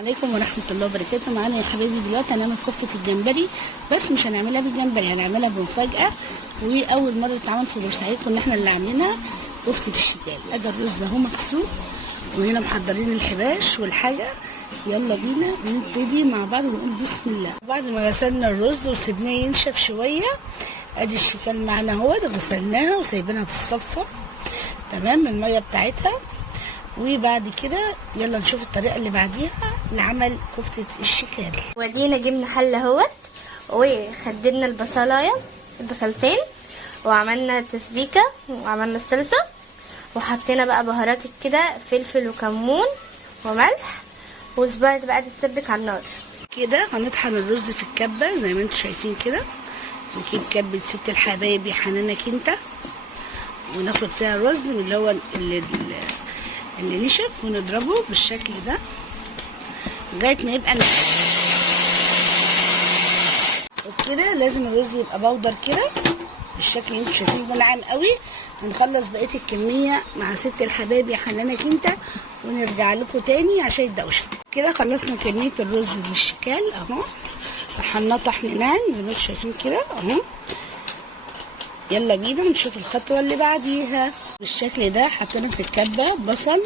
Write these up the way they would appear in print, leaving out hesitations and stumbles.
عليكم ورحمة الله وبركاته. معانا يا حبايبي دلوقتي هنعمل كفتة الجمبري، بس مش هنعملها بالجمبري، هنعملها بمفاجأة. وأول مرة تتعمل في بورسعيد كنا احنا اللي عاملينها كفتة الشكال. ادي الرز اهو مغسول، وهنا محضرين الحباش والحاجة. يلا بينا نبتدي مع بعض ونقول بسم الله. بعد ما غسلنا الرز وسيبناه ينشف شوية، ادي الشكال معانا اهو، غسلناها وسايبينها تتصفى تمام من المية بتاعتها. وبعد كده يلا نشوف الطريقه اللي بعديها لعمل كفته الشكال. ودينا جبنا حله اهوت، وخدمنا البصلايه البصلتين، وعملنا تسبيكه، وعملنا الصلصه، وحطينا بقى بهارات كده، فلفل وكمون وملح، وصبعت بقى تتسبك على النار. كده هنطحن الرز في الكبه زي ما انتم شايفين كده. نجيب كبه ست الحبايب يا حنانك انت، وناخد فيها الرز اللي هو اللي نشف، ونضربه بالشكل ده لغايه ما يبقى ناشف. وكده لازم الرز يبقى بودر كده بالشكل اللي انتوا شايفينه ده، ناعم قوي. هنخلص بقيه الكميه مع ست الحبايب يا حنانك انت، ونرجع لكم تاني عشان الدوشه. كده خلصنا كميه الرز للشكال اهو، طحناه طحن ناعم زي ما انتوا شايفين كده اهو. يلا بينا نشوف الخطوه اللي بعديها. بالشكل ده حطينا في الكبه بصل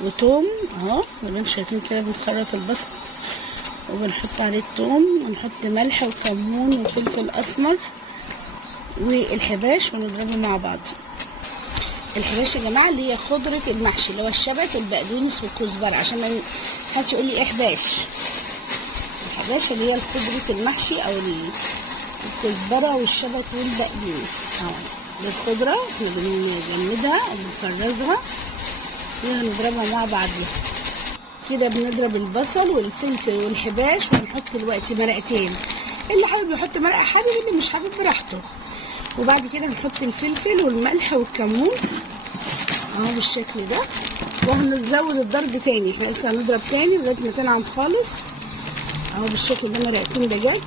وتوم اهو زي ما انتم شايفين كده. بنخرط البصل وبنحط عليه التوم، ونحط ملح وكمون وفلفل اسمر والحباش، ونضربه مع بعض. الحباش يا جماعه اللي هي خضره المحشي، اللي هو الشبت والبقدونس والكزبره، عشان ما حدش يقول لي احباش. الحباش اللي هي خضره المحشي، او الكزبره والشبت والبقدونس اهو. دي الخضره احنا بنجمدها وبنفرزها وهنضربها مع بعضيها كده. بنضرب البصل والفلفل والحباش، ونحط دلوقتي مرقتين. اللي حابب يحط مرقه حابب، اللي مش حابب براحته. وبعد كده هنحط الفلفل والملح والكمون اهو بالشكل ده. وهنزود الضرب تاني، احنا لسه هنضرب تاني لغايه ما تنعم خالص اهو بالشكل ده. مرقتين دجاج،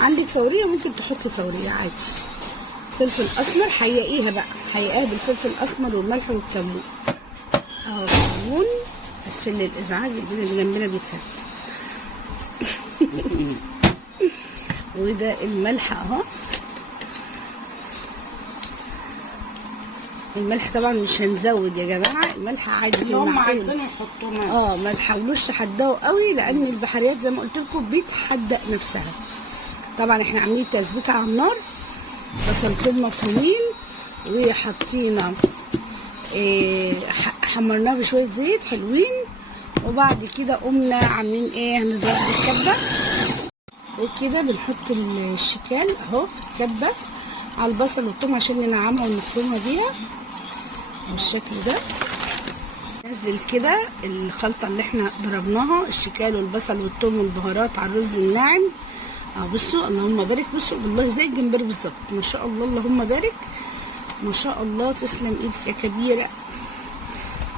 عندك فوريه ممكن تحطي فوريه عادي. فلفل اسمر حيقيها بقى، حيقيها بالفلفل الاسمر والملح والكمون اهو. كمون، اسفل للازعاج اللي جنبنا بيتهد. وده الملح اهو. الملح طبعا مش هنزود يا جماعه، الملح عادي في هم عايزين يحطوا ملح. ما تحاولوش تحدقوا قوي، لان البحريات زي ما قلت لكم بتحدق نفسها. طبعا احنا عاملين تسبيكه على النار، بصلتين مفرومين، وحطينا حمرناه بشويه زيت حلوين. وبعد كده قمنا عاملين ايه، هنضرب الكبه. وكده بنحط الشكال اهو في الكبه على البصل والثوم عشان ننعمها ونفرمها بيها بالشكل ده. ننزل كده الخلطه اللي احنا ضربناها، الشكال والبصل والثوم والبهارات على الرز الناعم اهو. بصوا اللهم بارك، بصوا والله زي الجمبري بالظبط، ما شاء الله اللهم بارك، ما شاء الله. تسلم ايدك يا كبيره،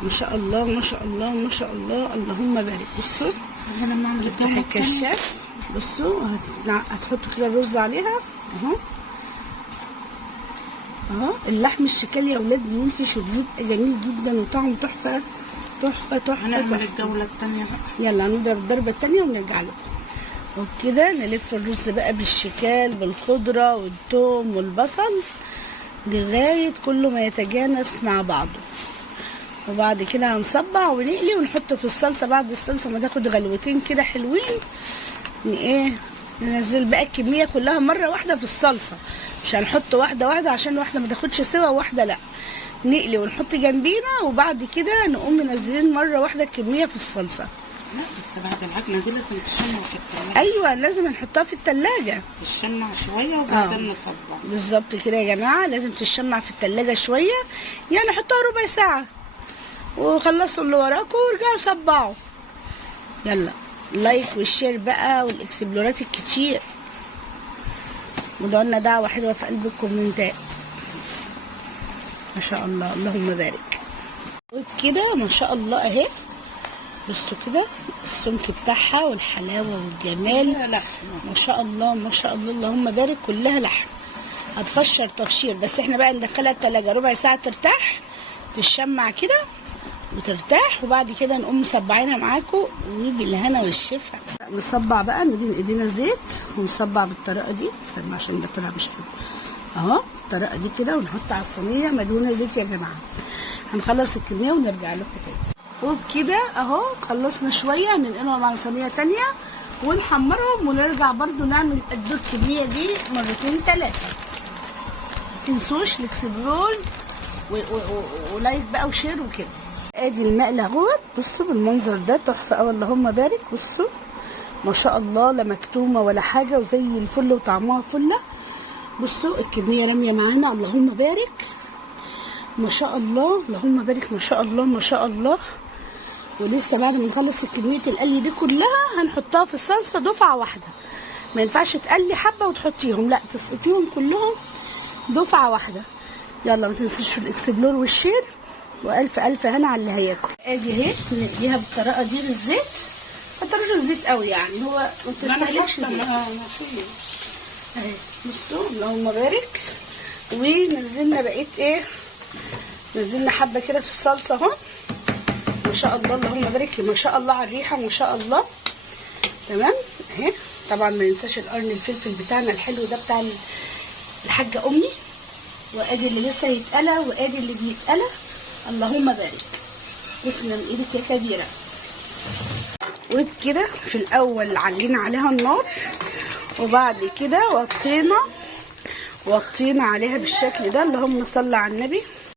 ما شاء الله ما شاء الله ما شاء الله، اللهم بارك. بصوا نفتح الكشاف، بصوا هتحطوا كده الرز عليها اهو اهو. اللحم الشكال يا اولاد بينفش وبيبقى جميل جدا وطعمه تحفه تحفه تحفه. هنعمل الجوله الثانيه بقى. يلا هنضرب الضربه الثانيه ونرجع لكم. وبكده نلف الرز بقى بالشكال بالخضره والثوم والبصل لغايه كله ما يتجانس مع بعضه. وبعد كده هنصبع ونقلي ونحط في الصلصه. بعد الصلصه ما تاخد غلوتين كده حلوين، ننزل بقى الكميه كلها مره واحده في الصلصه، مش هنحط واحده واحده عشان واحده ما تاخدش سوا وواحده لا. نقلي ونحط جنبينا، وبعد كده نقوم منزلين مره واحده الكميه في الصلصه. لا بس بعد العجنه دي لازم تشمع في التلاجة. ايوه لازم نحطها في التلاجة تشمع شويه وبعدين نصبع. بالظبط كده يا جماعه، لازم تشمع في التلاجة شويه، يعني حطها ربع ساعه وخلصوا اللي وراكم وارجعوا صبعوا. يلا لايك والشير بقى والاكسبلورات الكتير، ودعوا لنا دعوه حلوه في قلب الكومنتات. ما شاء الله اللهم بارك. وبكده ما شاء الله اهي، بصوا كده السمك بتاعها والحلاوه والجمال. ما شاء الله ما شاء الله اللهم بارك، كلها لحم. هتفشر تفشير، بس احنا بقى ندخلها التلاجة ربع ساعه ترتاح تشمع كده، وترتاح، وبعد كده نقوم مصبعينها معاكم وبالهنا والشفا. نصبع بقى، ندهن ايدينا زيت ونصبع بالطريقه دي. استنى عشان ده طلع مش حلو اهو، الطريقه دي كده، ونحط على الصينيه مدهونه زيت يا جماعه. هنخلص الكميه ونرجع لكم تاني. وبكده اهو خلصنا شويه، هننقلهم على صينيه تانيه ونحمرهم، ونرجع برضو نعمل قد الكميه دي مرتين 3. متنسوش الاكسبلور ولايك بقى وشير وكده. ادي المقلة اهوت، بصوا بالمنظر ده تحفه قوي، اللهم بارك. بصوا ما شاء الله، لا مكتومه ولا حاجه، وزي الفل وطعمها فله. بصوا الكميه راميه معانا، اللهم بارك ما شاء الله، اللهم بارك ما شاء الله ما شاء الله. ولسه بعد ما نخلص كميه القلي دي كلها هنحطها في الصلصه دفعه واحده. ما ينفعش تقلي حبه وتحطيهم، لا تسقطيهم كلهم دفعه واحده. يلا ما تنسوش الاكسبلور والشير، والف الف هنا على اللي هياكل. ادي اهي نقليها بالطريقه دي بالزيت، ما تطرش الزيت قوي يعني، هو ما بتستهلكش زيت اهي. بصوا اللهم بارك. ونزلنا بقيت ايه، نزلنا حبه كده في الصلصه اهو ما شاء الله، اللهم بارك ما شاء الله على الريحه ما شاء الله. تمام اهي. طبعا ما ننساش القرن الفلفل بتاعنا الحلو ده بتاع الحاجه امي. وادي اللي لسه هيتقلى، وادي اللي بيتقلى، اللهم بارك. تسلم ايدك يا كبيره. وبكده في الاول علينا عليها النار، وبعد كده وطينا عليها بالشكل ده، اللهم صل على النبي.